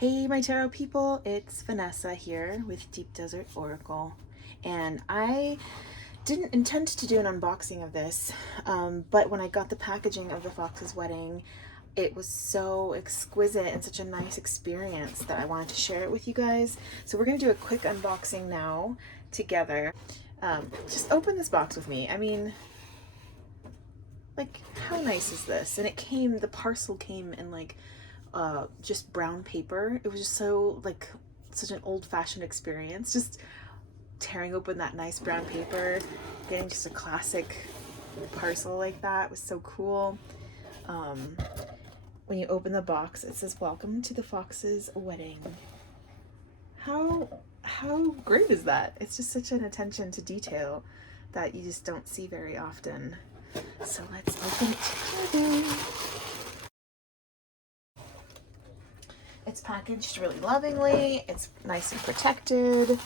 Hey my tarot people, it's Vanessa here with Deep Desert Oracle, and I didn't intend to do an unboxing of this, but when I got the packaging of the Fox's Wedding, it was so exquisite and such a nice experience that I wanted to share it with you guys. So we're going to do a quick unboxing now together. Just open this box with me. I mean, like, how nice is this? And the parcel came in like just brown paper. It was just so like such an old-fashioned experience, just tearing open that nice brown paper, getting just a classic parcel like that was so cool. When you open the box, it says welcome to the Fox's Wedding. How great is that? It's just such an attention to detail that you just don't see very often. So let's open it together. It's packaged really lovingly. It's nice and protected.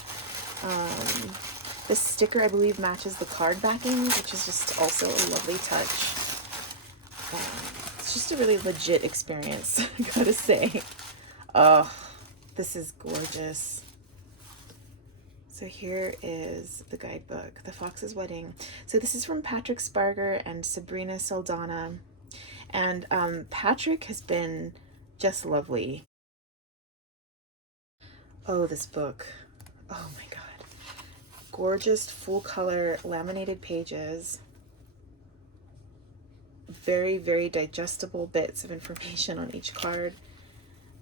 This sticker, I believe, matches the card backing, which is just also a lovely touch. It's just a really legit experience, I gotta say. Oh, this is gorgeous. So here is the guidebook, The Fox's Wedding. So this is from Patrick Sparger and Sabrina Saldana. And Patrick has been just lovely. Oh, this book. Oh my God. Gorgeous full color laminated pages. Very, very digestible bits of information on each card.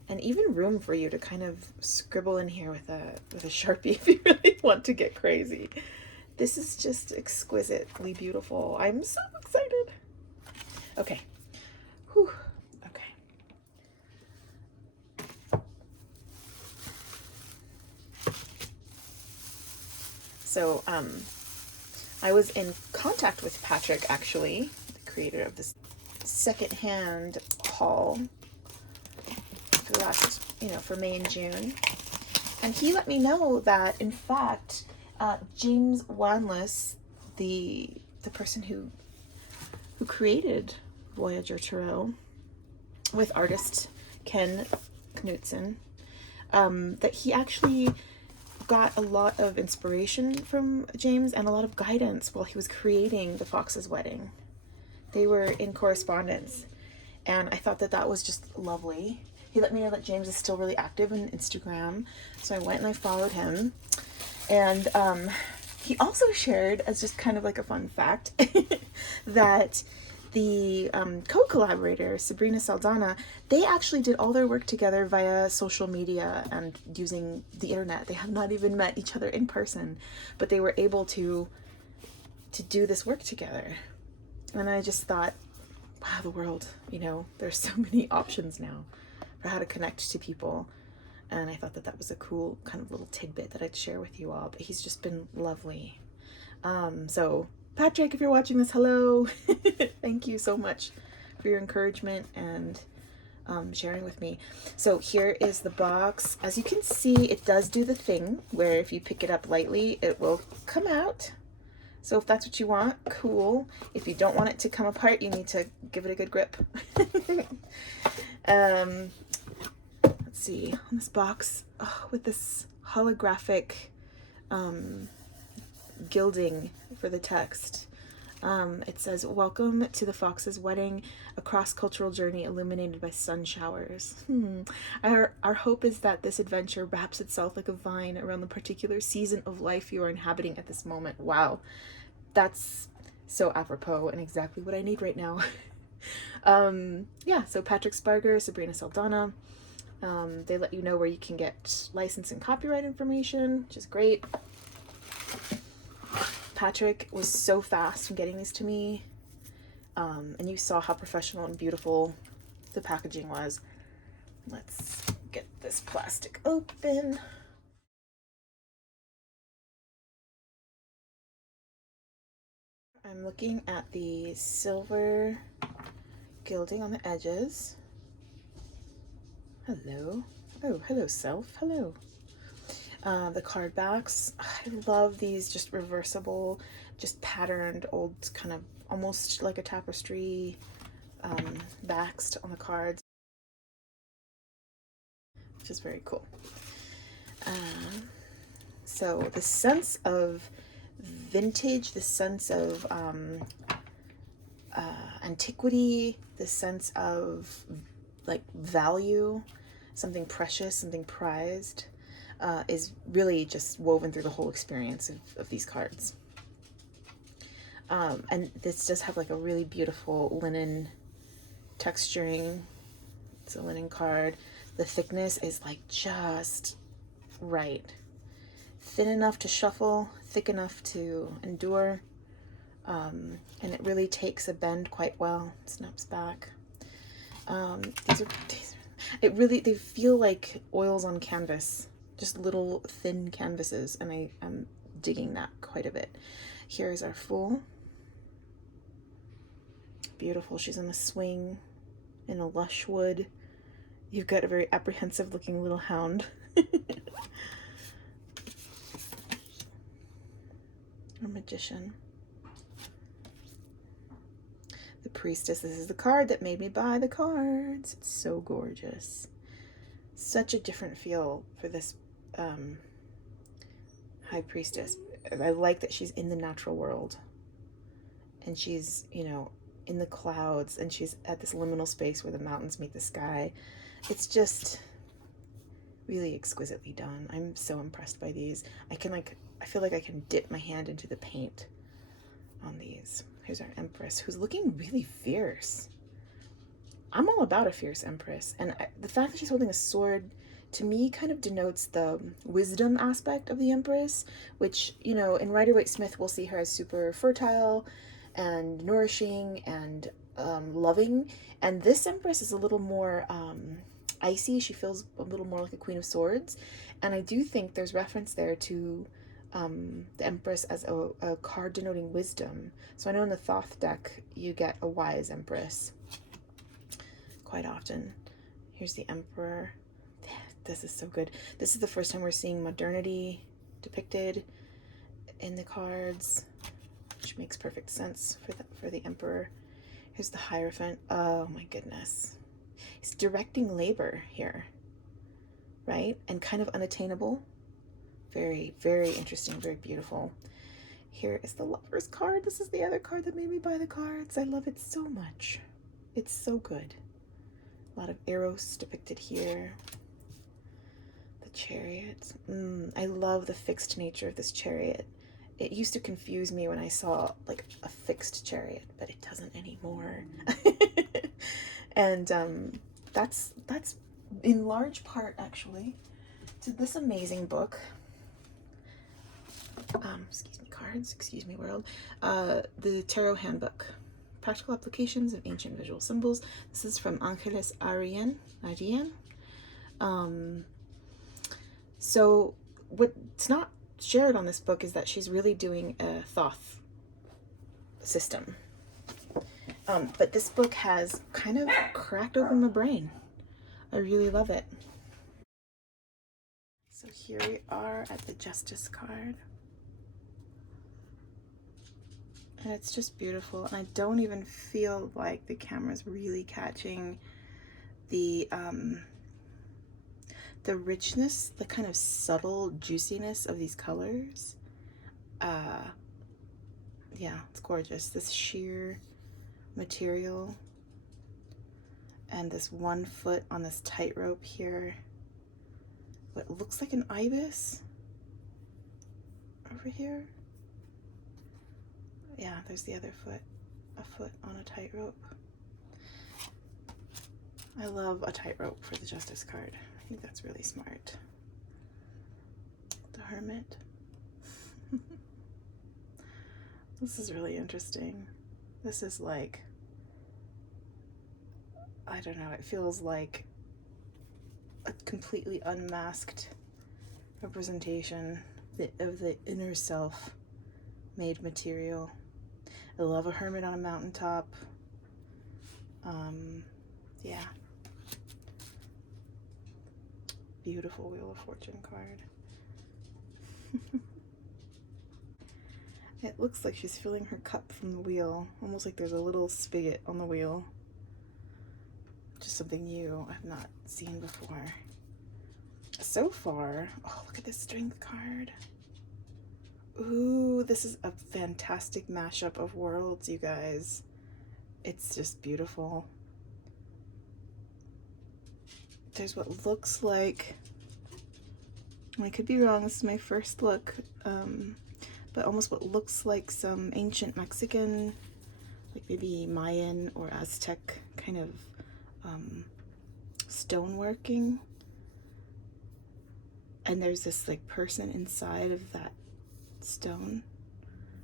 And even room for you to kind of scribble in here with a Sharpie if you really want to get crazy. This is just exquisitely beautiful. I'm so excited. Okay. Whew. So I was in contact with Patrick, actually, the creator of this secondhand haul for the last, for May and June. And he let me know that, in fact, James Wanless, the person who created Voyager Tarot with artist Ken Knutson, that he actually got a lot of inspiration from James and a lot of guidance while he was creating the Fox's Wedding. They were in correspondence, and I thought that was just lovely. He let me know that James is still really active on Instagram, so I went and I followed him. And he also shared, as just kind of like a fun fact, that the co-collaborator, Sabrina Saldana, they actually did all their work together via social media and using the internet. They have not even met each other in person, but they were able to do this work together. And I just thought, wow, the world, there's so many options now for how to connect to people. And I thought that was a cool kind of little tidbit that I'd share with you all, but he's just been lovely. So Patrick, if you're watching this, hello. Thank you so much for your encouragement and sharing with me. So here is the box. As you can see, it does do the thing where if you pick it up lightly, it will come out. So if that's what you want, cool. If you don't want it to come apart, you need to give it a good grip. Let's see, on this box, with this holographic gilding for the text. It says, welcome to the Fox's Wedding, a cross-cultural journey illuminated by sun showers. Our hope is that this adventure wraps itself like a vine around the particular season of life you are inhabiting at this moment. Wow, that's so apropos and exactly what I need right now. Yeah, so Patrick Sparger, Sabrina Saldana, they let you know where you can get license and copyright information, which is great. Patrick was so fast in getting these to me, and you saw how professional and beautiful the packaging was. Let's get this plastic open. I'm looking at the silver gilding on the edges. Hello. Oh, hello self. Hello. The card backs. I love these just reversible, just patterned old kind of almost like a tapestry backs on the cards. which is very cool. So the sense of vintage, the sense of antiquity, the sense of like value, something precious, something prized, is really just woven through the whole experience of these cards. And this does have like a really beautiful linen texturing. It's a linen card. The thickness is like just right. Thin enough to shuffle, thick enough to endure. And it really takes a bend quite well. Snaps back. They feel like oils on canvas, just little thin canvases, and I'm digging that quite a bit. Here's our fool. Beautiful. She's on a swing in a lush wood. You've got a very apprehensive looking little hound. Or magician. The priestess. This is the card that made me buy the cards. It's so gorgeous. Such a different feel for this high priestess. I like that she's in the natural world. And she's, you know, in the clouds, and she's at this liminal space where the mountains meet the sky. It's just really exquisitely done. I'm so impressed by these. I feel like I can dip my hand into the paint on these. Here's our Empress, who's looking really fierce. I'm all about a fierce Empress, and the fact that she's holding a sword, to me, kind of denotes the wisdom aspect of the Empress, which, you know, in Rider-Waite-Smith, we'll see her as super fertile and nourishing and loving, and this Empress is a little more icy. She feels a little more like a Queen of Swords, and I do think there's reference there to the Empress as a card denoting wisdom. So I know in the Thoth deck you get a wise Empress quite often. Here's the Emperor. This is so good. This is the first time we're seeing modernity depicted in the cards, which makes perfect sense for the Emperor. Here's the Hierophant. Oh my goodness. He's directing labor here, right? And kind of unattainable. Very, very interesting, very beautiful. Here is the Lover's card. This is the other card that made me buy the cards. I love it so much. It's so good. A lot of Eros depicted here. The Chariot. I love the fixed nature of this chariot. It used to confuse me when I saw like a fixed chariot, but it doesn't anymore. And that's in large part actually to this amazing book. Excuse me, cards, excuse me, world. The Tarot Handbook, Practical Applications of Ancient Visual Symbols. This is from Angeles Arrien. So what's not shared on this book is that she's really doing a Thoth system. But this book has kind of cracked open my brain. I really love it. So here we are at the Justice card. And it's just beautiful. And I don't even feel like the camera's really catching the richness, the kind of subtle juiciness of these colors. Yeah, it's gorgeous. This sheer material and this 1 foot on this tightrope here. What looks like an ibis over here. Yeah, there's the other foot, a foot on a tightrope. I love a tightrope for the Justice card. I think that's really smart. The Hermit. This is really interesting. This is like, I don't know, it feels like a completely unmasked representation of the inner self made material. I love a hermit on a mountaintop. Yeah. Beautiful Wheel of Fortune card. It looks like she's filling her cup from the wheel, almost like there's a little spigot on the wheel. Just something new I've not seen before. so far, oh, look at this strength card. Ooh, this is a fantastic mashup of worlds, you guys. It's just beautiful. There's what looks like, I could be wrong, this is my first look, but almost what looks like some ancient Mexican, like maybe Mayan or Aztec kind of stoneworking. And there's this like person inside of that stone.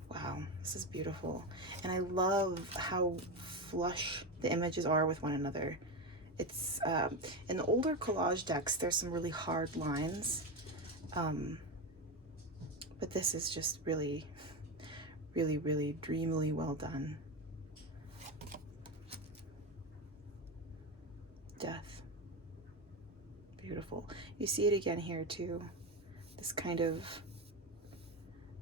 Wow, this is beautiful. And I love how flush the images are with one another. It's in the older collage decks, there's some really hard lines, but this is just really, really, really dreamily well done. Death. Beautiful. You see it again here too. This kind of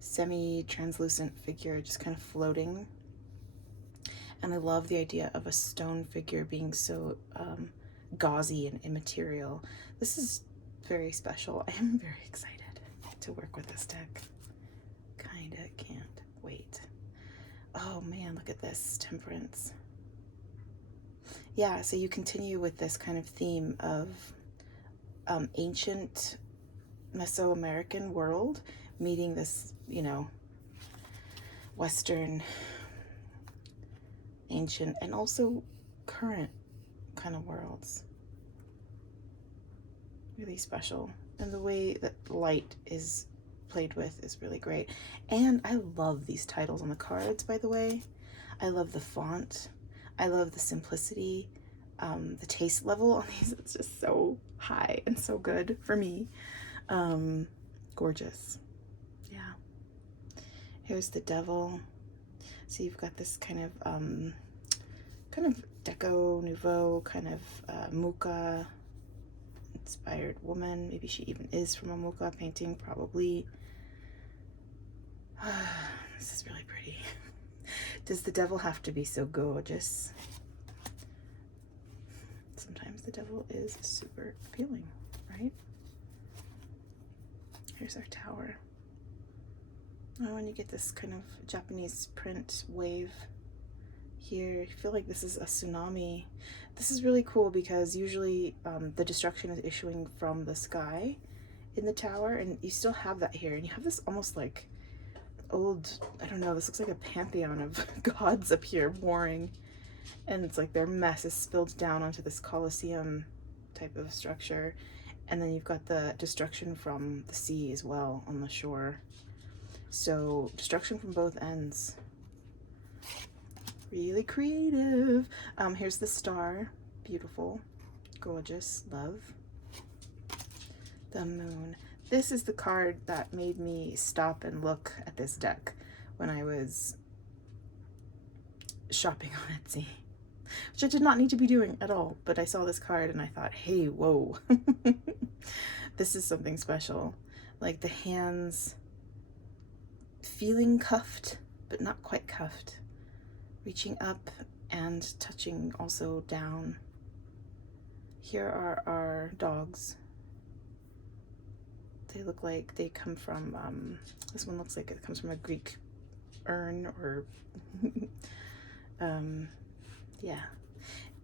semi-translucent figure just kind of floating. And I love the idea of a stone figure being so gauzy and immaterial. This is very special. I am very excited to work with this deck. Kinda can't wait. Oh man, look at this, Temperance. Yeah, so you continue with this kind of theme of ancient Mesoamerican world meeting this, you know, Western, ancient, and also current kind of worlds. Really special. And the way that light is played with is really great. And I love these titles on the cards, by the way. I love the font. I love the simplicity. The taste level on these, it's just so high and so good for me. Gorgeous. Yeah. Here's the devil. So you've got this kind of deco, nouveau, kind of muka inspired woman. Maybe she even is from a muka painting, probably. This is really pretty. Does the devil have to be so gorgeous? Sometimes the devil is super appealing, right? Here's our tower. Oh, and you get this kind of Japanese print wave here. I feel like this is a tsunami. This is really cool because usually the destruction is issuing from the sky in the tower, and you still have that here. And you have this almost like old, I don't know, this looks like a pantheon of gods up here warring. And it's like their mess is spilled down onto this Colosseum type of structure. And then you've got the destruction from the sea as well on the shore. So destruction from both ends. Really creative. Here's the star. Beautiful. Gorgeous. Love. The moon. This is the card that made me stop and look at this deck when I was shopping on Etsy, which I did not need to be doing at all, but I saw this card and I thought, hey, whoa, this is something special. Like the hands feeling cuffed, but not quite cuffed, reaching up and touching also down. Here are our dogs. They look like they come from, this one looks like it comes from a Greek urn or, yeah.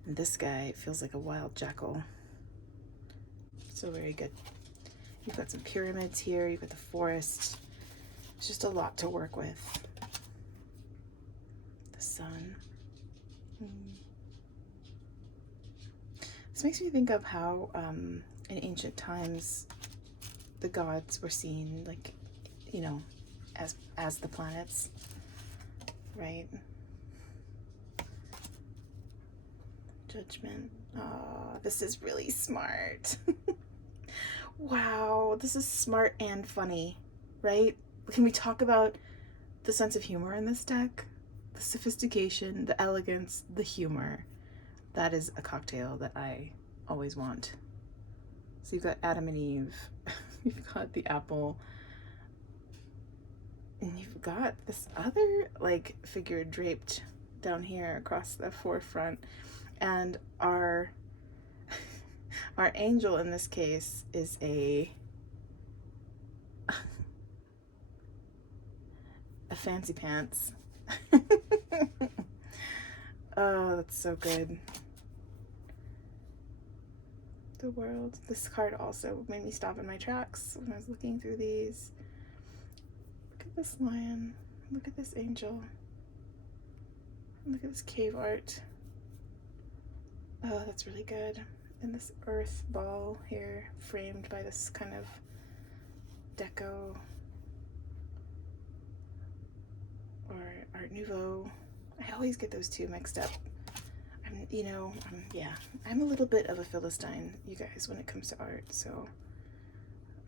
And this guy feels like a wild jackal. So very good. You've got some pyramids here, you've got the forest. It's just a lot to work with. The sun. This makes me think of how in ancient times the gods were seen, like, you know, as the planets, right? Judgment. Oh, this is really smart. Wow, this is smart and funny, right? Can we talk about the sense of humor in this deck? The sophistication, the elegance, the humor. That is a cocktail that I always want. So you've got Adam and Eve, you've got the apple, and you've got this other like figure draped down here across the forefront. And our Our angel in this case is a fancy pants. Oh, that's so good. The world. This card also made me stop in my tracks when I was looking through these. Look at this lion. Look at this angel. Look at this cave art. Oh, that's really good. And this earth ball here, framed by this kind of deco or art nouveau. I always get those two mixed up. I'm a little bit of a Philistine, you guys, when it comes to art. So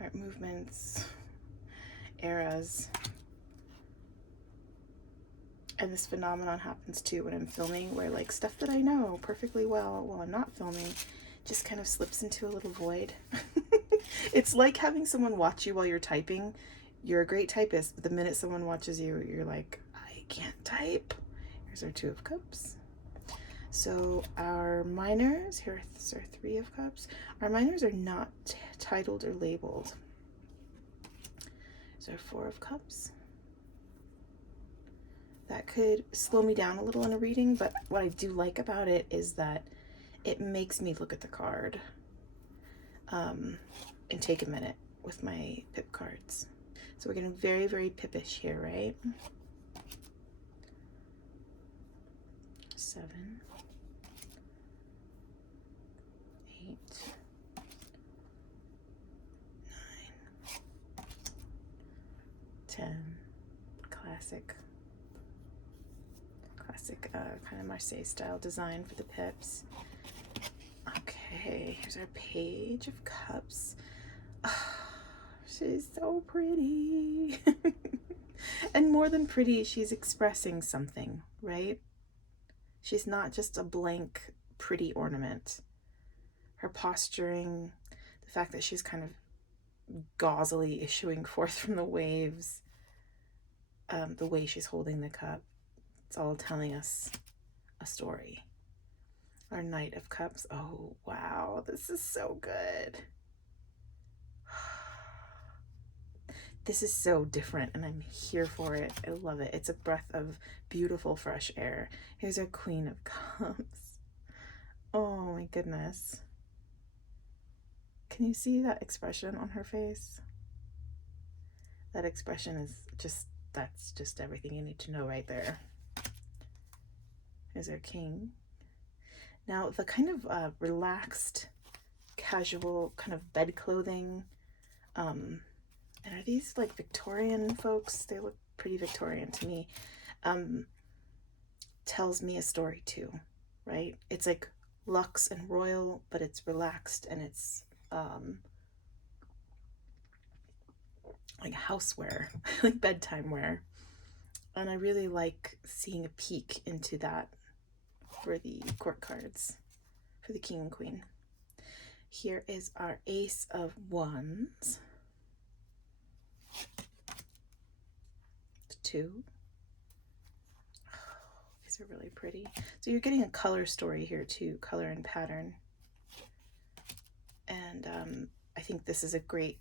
art movements, eras. And this phenomenon happens too when I'm filming, where like stuff that I know perfectly well while I'm not filming just kind of slips into a little void. It's like having someone watch you while you're typing. You're a great typist, but the minute someone watches you, you're like, I can't type. Here's our 2 of Cups. So our minors, here's our 3 of Cups. Our minors are not titled or labeled. So our 4 of Cups. That could slow me down a little in a reading, but what I do like about it is that it makes me look at the card and take a minute with my pip cards. So we're getting very, very pippish here, right? 7, 8, 9, 10. Classic kind of Marseille style design for the pips. Okay, here's our Page of Cups. Oh, she's so pretty. And more than pretty, she's expressing something, right? She's not just a blank, pretty ornament. Her posturing, the fact that she's kind of gauzily issuing forth from the waves, the way she's holding the cup, it's all telling us a story. Our Knight of Cups. Oh, wow, this is so good. This is so different, and I'm here for it. I love it. It's a breath of beautiful, fresh air. Here's our Queen of Cups. Oh my goodness. Can you see that expression on her face? That expression is that's just everything you need to know right there. Here's our King. Now, the kind of relaxed, casual kind of bed clothing, and are these like Victorian folks? They look pretty Victorian to me. Tells me a story too, right? It's like luxe and royal, but it's relaxed and it's like houseware, like bedtime wear. And I really like seeing a peek into that for the court cards, for the King and Queen. Here is our Ace of Wands. 2. Oh, these are really pretty. So you're getting a color story here too, color and pattern. And I think this is a great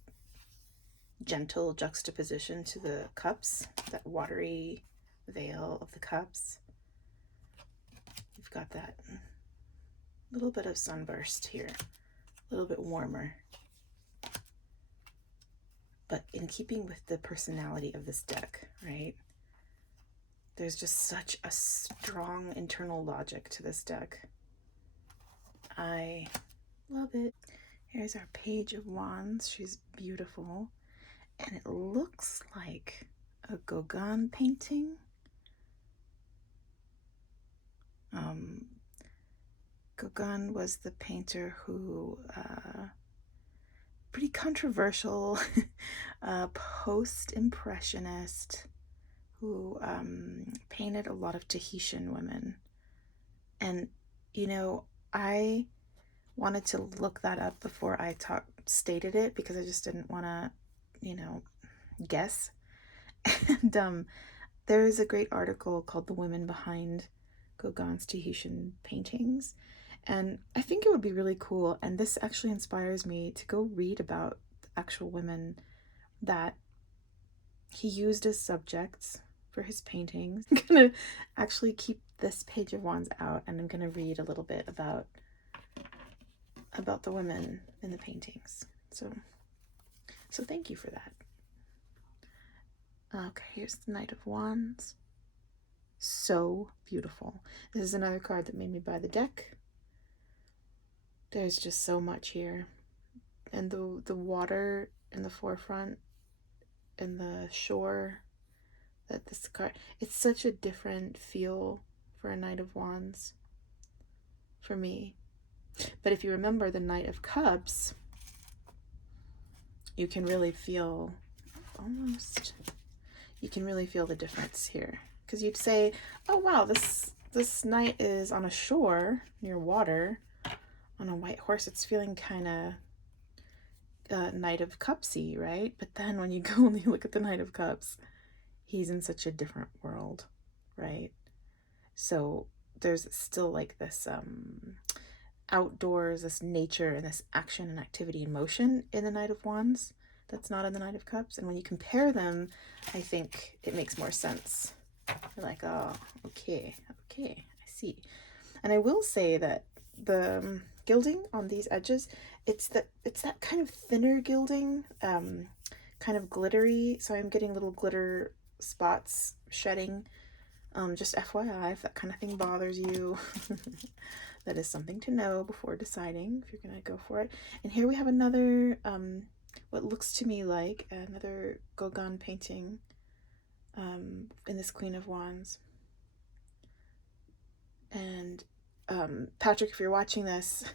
gentle juxtaposition to the cups, that watery veil of the cups. You've got that little bit of sunburst here, a little bit warmer. But in keeping with the personality of this deck, right? There's just such a strong internal logic to this deck. I love it. Here's our Page of Wands. She's beautiful. And it looks like a Gauguin painting. Gauguin was the painter who, pretty controversial, post-impressionist, who painted a lot of Tahitian women. And, you know, I wanted to look that up before I stated it, because I just didn't want to, you know, guess. And there is a great article called The Women Behind Gauguin's Tahitian Paintings. And I think it would be really cool, and this actually inspires me to go read about the actual women that he used as subjects for his paintings. I'm gonna actually keep this page of wands out, and I'm gonna read a little bit about the women in the paintings. So thank you for that. Okay, here's the Knight of Wands. So beautiful. This is another card that made me buy the deck. There's just so much here. And the water in the forefront and the shore that this card, it's such a different feel for a Knight of Wands for me. But if you remember the Knight of Cups, you can really feel you can really feel the difference here, because you'd say, oh wow, this knight is on a shore near water on a white horse. It's feeling kind of Knight of Cupsy, right? But then when you go and you look at the Knight of Cups, he's in such a different world, right? So there's still like this outdoors, this nature, and this action and activity and motion in the Knight of Wands that's not in the Knight of Cups. And when you compare them, I think it makes more sense. You're like, oh, okay, I see. And I will say that the gilding on these edges, it's that kind of thinner gilding, kind of glittery. So I'm getting little glitter spots shedding. Just FYI, if that kind of thing bothers you, that is something to know before deciding if you're gonna go for it. And here we have another, what looks to me like another Gauguin painting in this Queen of Wands. And Patrick, if you're watching this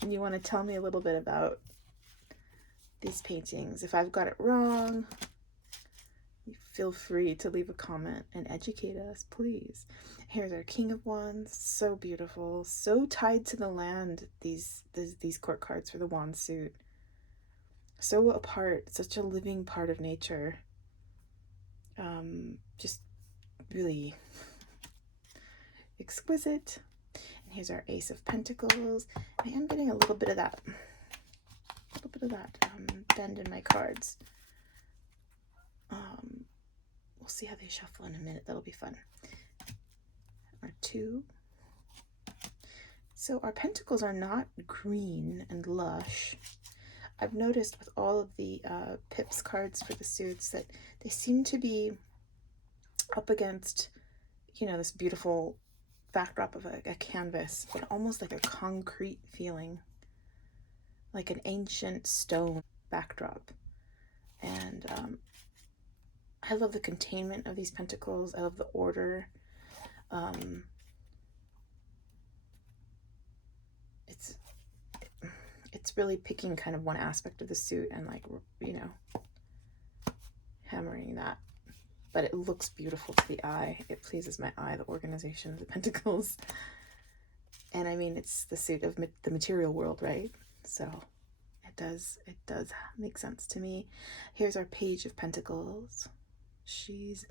and you want to tell me a little bit about these paintings, if I've got it wrong, feel free to leave a comment and educate us, please. Here's our King of Wands. So beautiful, so tied to the land, these court cards for the wand suit. So a part, such a living part of nature. Just really exquisite. And here's our Ace of Pentacles. I am getting a little bit of that bend in my cards. We'll see how they shuffle in a minute. That'll be fun. Our 2. So our pentacles are not green and lush. I've noticed with all of the pips cards for the suits that they seem to be up against, this beautiful backdrop of a canvas, but almost like a concrete feeling, like an ancient stone backdrop. And I love the containment of these pentacles. I love the order. It's really picking kind of one aspect of the suit and hammering that. But it looks beautiful to the eye. It pleases my eye, the organization of the pentacles. And I mean, it's the suit of the material world, right? So it does make sense to me. Here's our Page of Pentacles. She's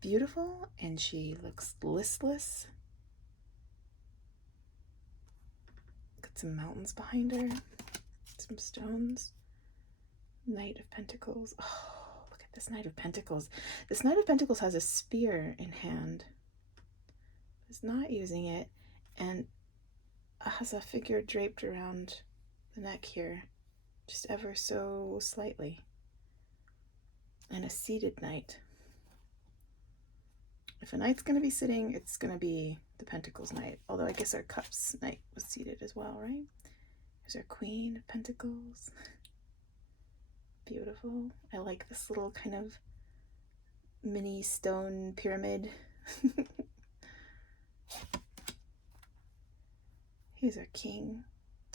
beautiful and she looks listless. Got some mountains behind her, some stones. Knight of Pentacles. Oh, look at this Knight of Pentacles. This Knight of Pentacles has a spear in hand. Is not using it, and has a figure draped around the neck here, just ever so slightly. And a seated knight. If a knight's going to be sitting, it's going to be the Pentacles Knight. Although I guess our Cups Knight was seated as well, right? There's our Queen of Pentacles. Beautiful. I like this little kind of mini stone pyramid. Here's our King.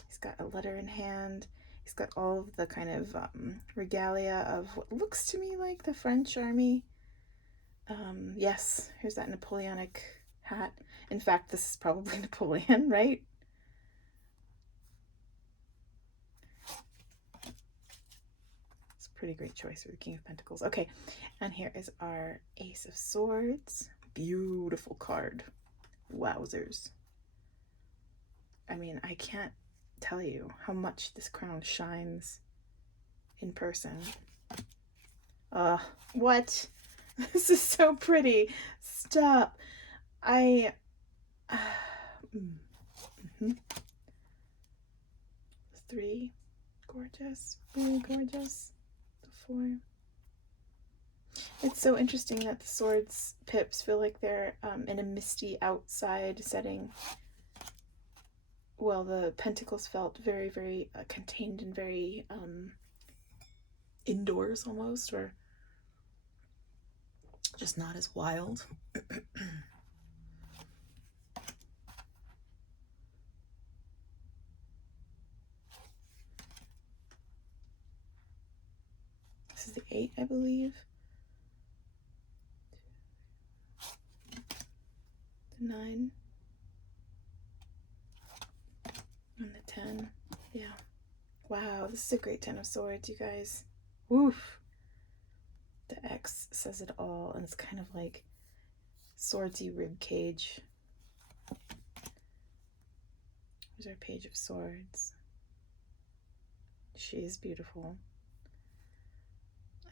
He's got a letter in hand. He's got all of the kind of regalia of what looks to me like the French army. Yes, here's that Napoleonic hat. In fact, this is probably Napoleon, right? It's a pretty great choice for the King of Pentacles. Okay, and here is our Ace of Swords. Beautiful card. Wowzers. I mean, I can't tell you how much this crown shines in person. What? This is so pretty. Stop. I... mm-hmm. 3, gorgeous, really gorgeous. The 4. It's so interesting that the swords pips feel like they're in a misty outside setting. Well, the pentacles felt very, very contained and very indoors almost, or just not as wild. This is the 8, I believe. The 9. And the 10. Yeah. Wow, this is a great 10 of swords, you guys. Woof. The X says it all, and it's kind of like swordsy rib cage. Here's our page of swords. She is beautiful.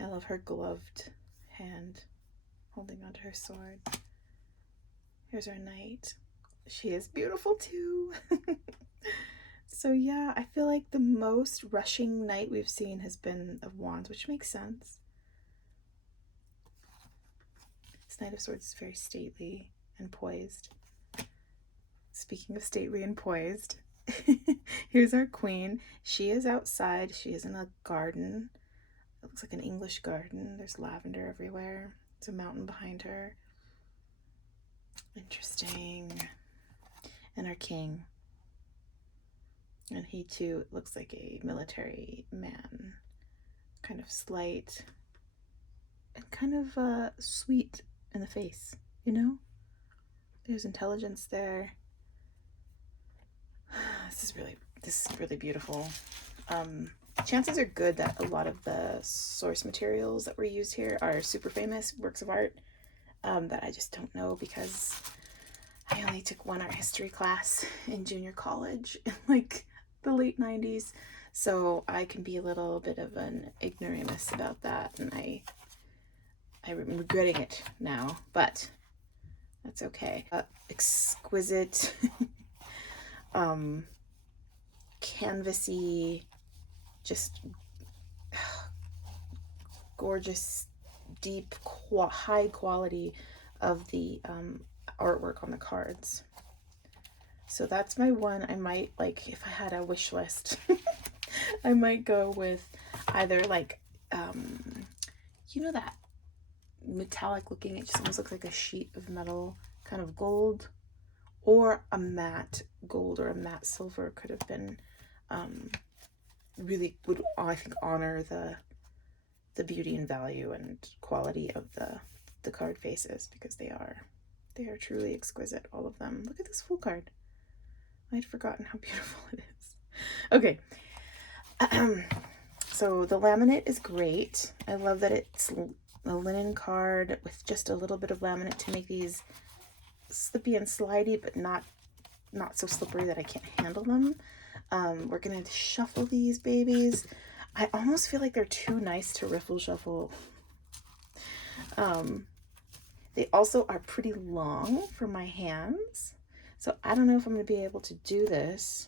I love her gloved hand holding onto her sword. Here's our knight. She is beautiful too. So yeah, I feel like the most rushing knight we've seen has been of Wands, which makes sense. This Knight of Swords is very stately and poised. Speaking of stately and poised, here's our queen. She is outside. She is in a garden. It looks like an English garden. There's lavender everywhere. There's a mountain behind her. Interesting. And our king. And he too looks like a military man. Kind of slight and kind of sweet in the face, you know? There's intelligence there. This is really beautiful. Chances are good that a lot of the source materials that were used here are super famous works of art that I just don't know because I only took one art history class in junior college in like the late 90s. So I can be a little bit of an ignoramus about that, and I'm regretting it now, but that's okay. Exquisite, canvasy, just gorgeous, deep, high quality of the artwork on the cards. So that's my one. I might, like, if I had a wish list, I might go with either like, you know, that metallic looking, it just almost looks like a sheet of metal, kind of gold, or a matte gold or a matte silver could have been really would, I think, honor the beauty and value and quality of the card faces, because they are truly exquisite, all of them. Look at this full card. I'd forgotten how beautiful it is. Okay. So the laminate is great. I love that it's a linen card with just a little bit of laminate to make these slippy and slidey, but not so slippery that I can't handle them. We're gonna shuffle these babies. I almost feel like they're too nice to riffle shuffle. They also are pretty long for my hands, so I don't know if I'm gonna be able to do this,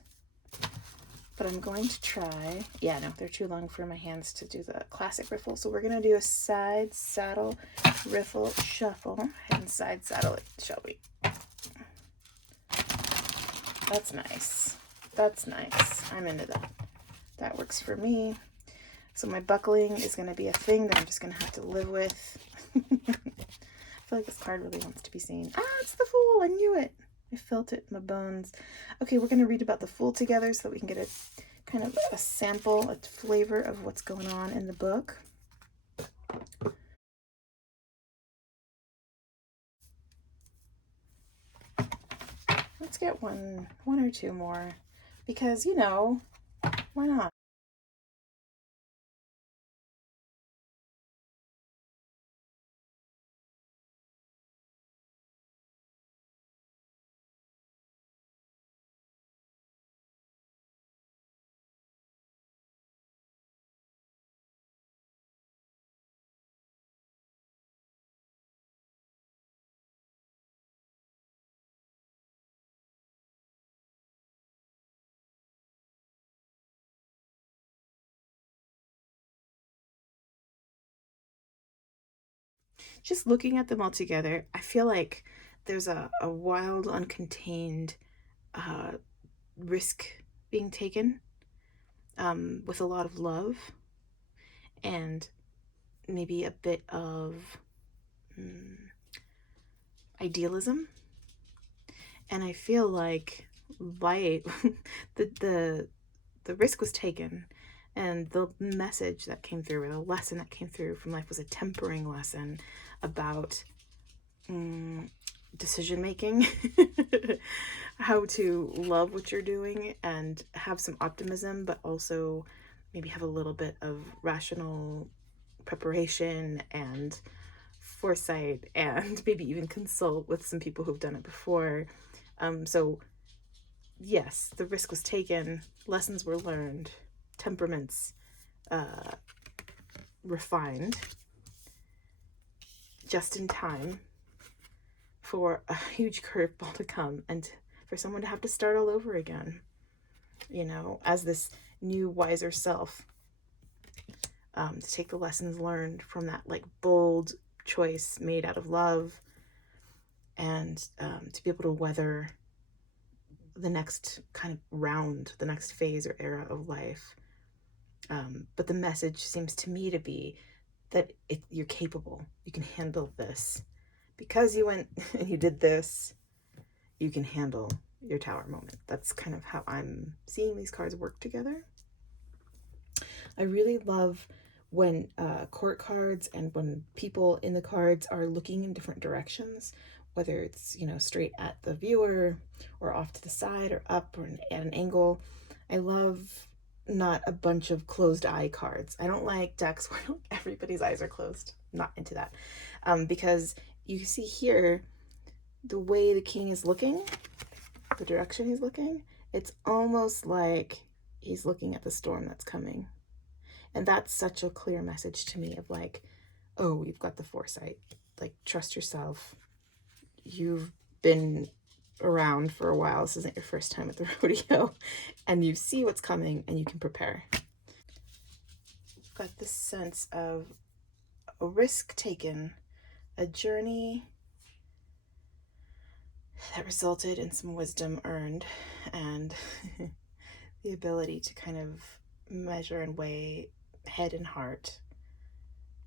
but I'm going to try. Yeah, no, they're too long for my hands to do the classic riffle, so we're gonna do a side saddle riffle shuffle and side saddle it, shall we? That's nice. That's nice. I'm into that. That works for me. So my buckling is going to be a thing that I'm just going to have to live with. I feel like this card really wants to be seen. Ah, it's the Fool. I knew it. I felt it in my bones. Okay, we're going to read about the Fool together so that we can get a kind of a sample, a flavor of what's going on in the book. Let's get one or two more, because, you know, why not? just looking at them all together, I feel like there's a wild, uncontained risk being taken with a lot of love and maybe a bit of idealism. And I feel like the risk was taken, and the message that came through, or the lesson that came through from life, was a tempering lesson about decision making, how to love what you're doing and have some optimism, but also maybe have a little bit of rational preparation and foresight, and maybe even consult with some people who've done it before. So yes, the risk was taken, lessons were learned, temperaments refined just in time for a huge curveball to come, and for someone to have to start all over again, you know, as this new, wiser self, to take the lessons learned from that like bold choice made out of love, and to be able to weather the next kind of round, the next phase or era of life. But the message seems to me to be that you're capable, you can handle this. Because you went and you did this, you can handle your tower moment. That's kind of how I'm seeing these cards work together. I really love when court cards and when people in the cards are looking in different directions, whether it's, you know, straight at the viewer or off to the side or up or at an angle. I love not a bunch of closed eye cards. I don't like decks where everybody's eyes are closed. Not into that. Because you see here the way the king is looking, the direction he's looking, it's almost like he's looking at the storm that's coming. And that's such a clear message to me of like, oh, you've got the foresight. Like, trust yourself. You've been around for a while. This isn't your first time at the rodeo. And you see what's coming and you can prepare. Got this sense of a risk taken, a journey that resulted in some wisdom earned, and the ability to kind of measure and weigh head and heart,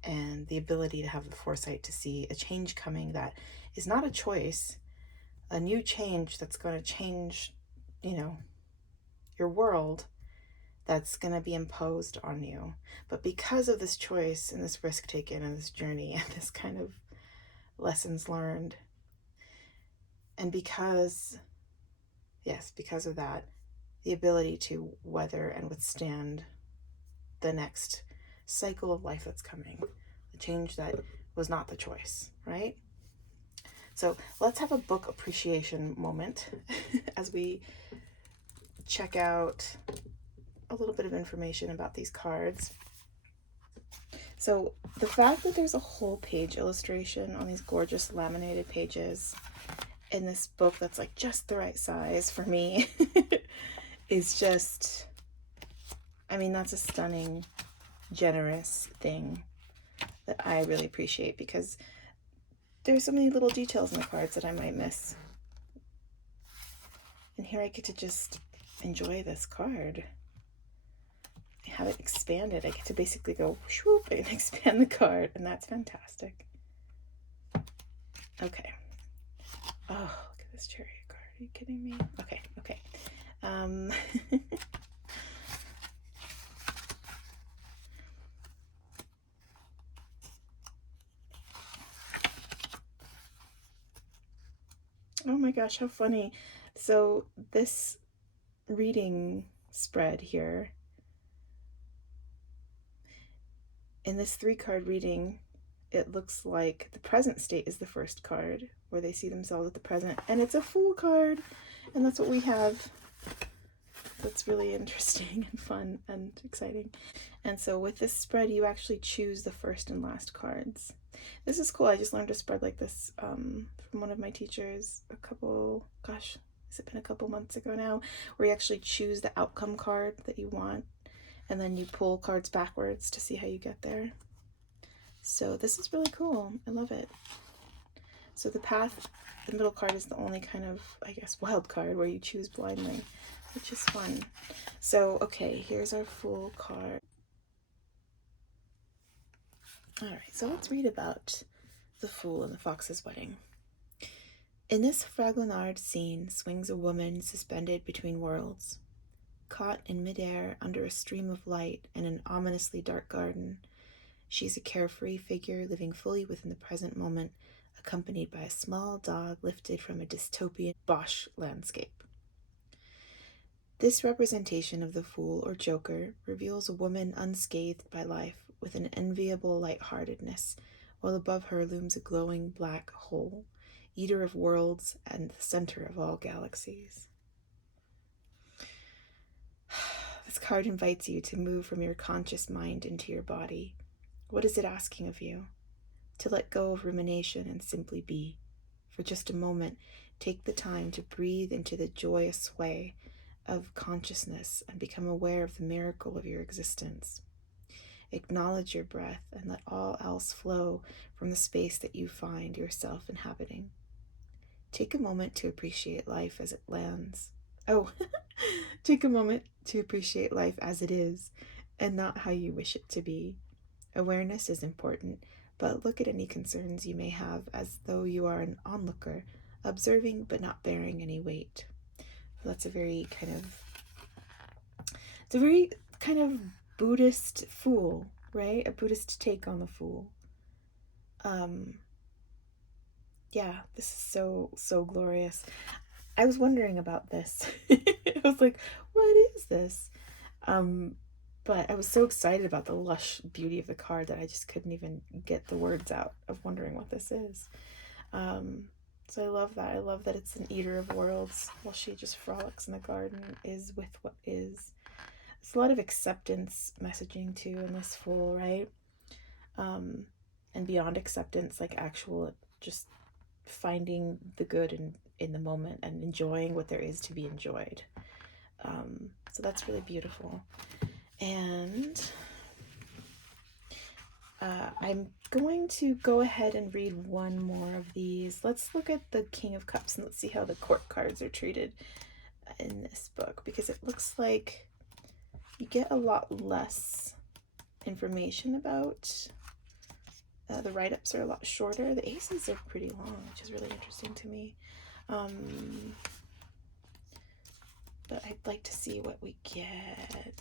and the ability to have the foresight to see a change coming that is not a choice, a new change that's going to change, you know, your world, that's going to be imposed on you. But because of this choice and this risk taken and this journey and this kind of lessons learned, and because of that, the ability to weather and withstand the next cycle of life that's coming, the change that was not the choice, right? So let's have a book appreciation moment as we check out a little bit of information about these cards. So the fact that there's a whole page illustration on these gorgeous laminated pages in this book that's like just the right size for me is just, I mean, that's a stunning, generous thing that I really appreciate, because there's so many little details in the cards that I might miss. And here I get to just enjoy this card. I have it expanded. I get to basically go whoop and expand the card, and that's fantastic. Okay. Oh, look at this chariot card. Are you kidding me? Okay. Oh my gosh, how funny. So this reading spread here, in this 3-card reading, it looks like the present state is the first card, where they see themselves at the present, and it's a Fool card, and that's what we have. That's really interesting and fun and exciting. And so with this spread, you actually choose the first and last cards. This is cool. I just learned to spread like this from one of my teachers has it been a couple months ago now, where you actually choose the outcome card that you want, and then you pull cards backwards to see how you get there. So this is really cool. I love it. So the path, the middle card is the only kind of, I guess, wild card where you choose blindly, which is fun. So, okay, here's our Fool card. All right, so let's read about the Fool and the Fox's wedding. In this fragonard scene swings a woman suspended between worlds. Caught in midair under a stream of light in an ominously dark garden, she's a carefree figure living fully within the present moment, accompanied by a small dog lifted from a dystopian Bosch landscape. This representation of the Fool or Joker reveals a woman unscathed by life with an enviable lightheartedness, while above her looms a glowing black hole, eater of worlds and the center of all galaxies. This card invites you to move from your conscious mind into your body. What is it asking of you? To let go of rumination and simply be. For just a moment, take the time to breathe into the joyous sway of consciousness and become aware of the miracle of your existence. Acknowledge your breath and let all else flow from the space that you find yourself inhabiting. Take a moment to appreciate life as it lands. Take a moment to appreciate life as it is and not how you wish it to be. Awareness is important, but look at any concerns you may have as though you are an onlooker, observing but not bearing any weight. That's a very kind of Buddhist Fool, right? A Buddhist take on the Fool. Yeah, this is so glorious. I was wondering about this. I was like, what is this? But I was so excited about the lush beauty of the card that I just couldn't even get the words out of wondering what this is. So I love that. I love that it's an eater of worlds while she just frolics in the garden, is with what is. There's a lot of acceptance messaging too in this Fool, right? And beyond acceptance, like actual just finding the good in the moment and enjoying what there is to be enjoyed. So that's really beautiful. And I'm going to go ahead and read one more of these. Let's look at the King of Cups and let's see how the court cards are treated in this book, because it looks like you get a lot less information about. The write-ups are a lot shorter. The aces are pretty long, which is really interesting to me. But I'd like to see what we get.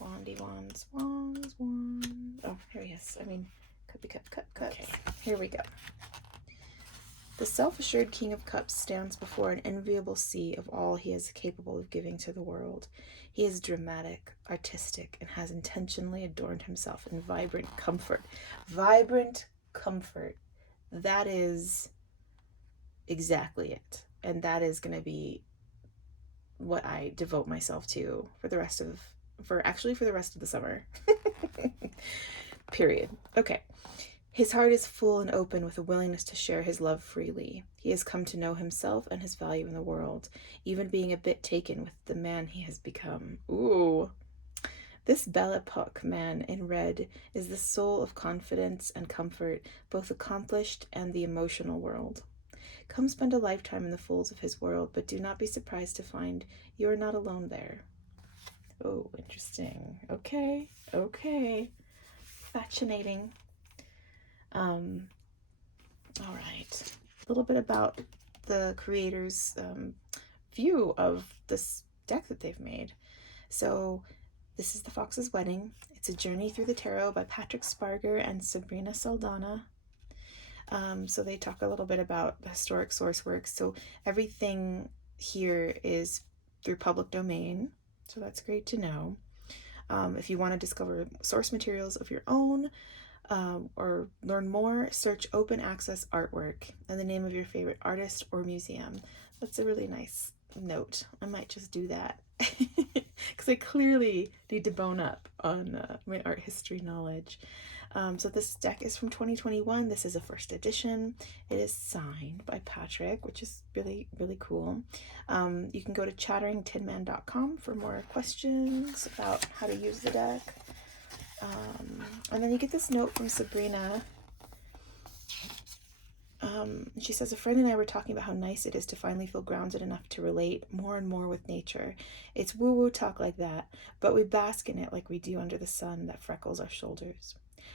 Wandy wands, wands, wands. Oh, here he is. I mean, cuppy cup. Okay, here we go. The self-assured King of Cups stands before an enviable sea of all he is capable of giving to the world. He is dramatic, artistic, and has intentionally adorned himself in vibrant comfort. Vibrant comfort. That is exactly it. And that is going to be what I devote myself to for the rest of the summer. Period. Okay. His heart is full and open with a willingness to share his love freely. He has come to know himself and his value in the world, even being a bit taken with the man he has become. Ooh. This Belle Epoque man in red is the soul of confidence and comfort, both accomplished and the emotional world. Come spend a lifetime in the folds of his world, but do not be surprised to find you are not alone there. Oh, interesting. Okay. Fascinating. All right. A little bit about the creator's view of this deck that they've made. So this is The Fox's Wedding. It's a journey through the tarot by Patrick Sparger and Sabrina Saldana. So they talk a little bit about the historic source works. So everything here is through public domain. So that's great to know. If you want to discover source materials of your own, or learn more, search open access artwork and the name of your favorite artist or museum. That's a really nice note. I might just do that because I clearly need to bone up on my art history knowledge. So this deck is from 2021. This is a first edition. It is signed by Patrick, which is really, really cool. You can go to chatteringtinman.com for more questions about how to use the deck. And then you get this note from Sabrina. She says, a friend and I were talking about how nice it is to finally feel grounded enough to relate more and more with nature. It's woo-woo talk like that, but we bask in it like we do under the sun that freckles our shoulders.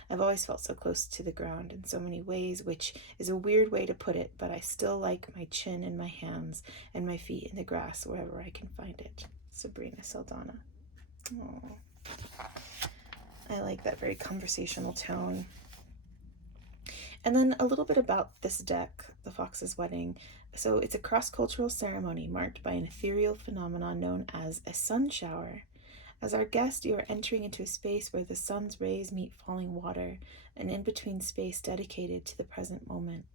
I've always felt so close to the ground in so many ways, which is a weird way to put it, but I still like my chin in my hands and my feet in the grass wherever I can find it. Sabrina Saldana. Aww. I like that very conversational tone. And then a little bit about this deck, The Fox's Wedding. So it's a cross-cultural ceremony marked by an ethereal phenomenon known as a sun shower. As our guest, you are entering into a space where the sun's rays meet falling water, an in-between space dedicated to the present moment.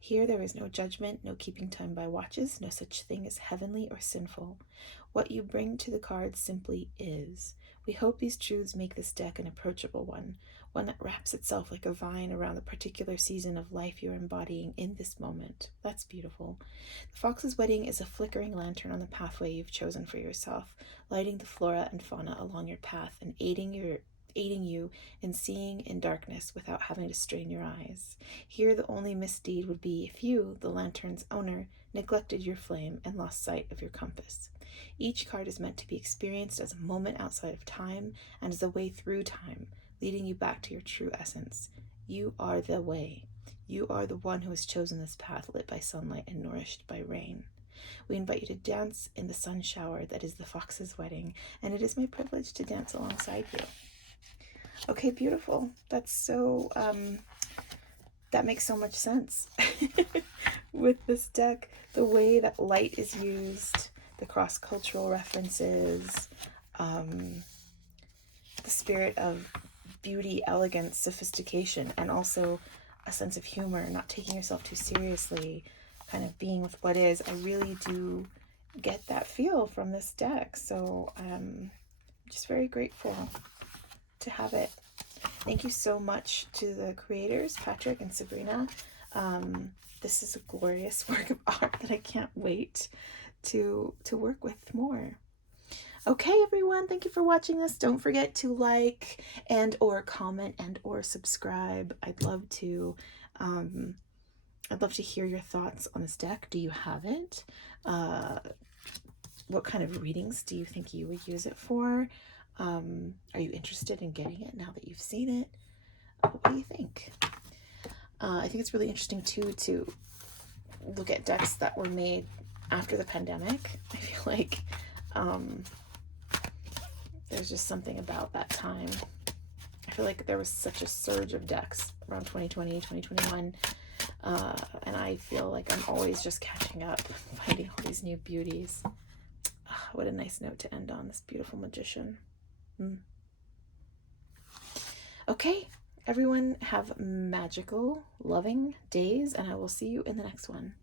Here there is no judgment, no keeping time by watches, no such thing as heavenly or sinful. What you bring to the cards simply is. We hope these truths make this deck an approachable one that wraps itself like a vine around the particular season of life you're embodying in this moment. That's beautiful. The Fox's Wedding is a flickering lantern on the pathway you've chosen for yourself, lighting the flora and fauna along your path and aiding you in seeing in darkness without having to strain your eyes. Here the only misdeed would be if you, the lantern's owner, neglected your flame and lost sight of your compass. Each card is meant to be experienced as a moment outside of time and as a way through time, leading you back to your true essence. You are the way. You are the one who has chosen this path lit by sunlight and nourished by rain. We invite you to dance in the sun shower that is the Fox's Wedding, and it is my privilege to dance alongside you. Okay, beautiful. That's so, that makes so much sense with this deck. The way that light is used, the cross-cultural references, the spirit of beauty, elegance, sophistication, and also a sense of humor, not taking yourself too seriously, kind of being with what is. I really do get that feel from this deck. So I'm just very grateful to have it. Thank you so much to the creators, Patrick and Sabrina. This is a glorious work of art that I can't wait to work with more. Okay, everyone, thank you for watching this. Don't forget to like and or comment and or subscribe. I'd love to hear your thoughts on this deck. Do you have it? What kind of readings do you think you would use it for? Are you interested in getting it now that you've seen it? What do you think? I think it's really interesting too to look at decks that were made after the pandemic. I feel like there's just something about that time. I feel like there was such a surge of decks around 2020, 2021. And I feel like I'm always just catching up, finding all these new beauties. What a nice note to end on, this beautiful magician. Okay, everyone have magical, loving days, and I will see you in the next one.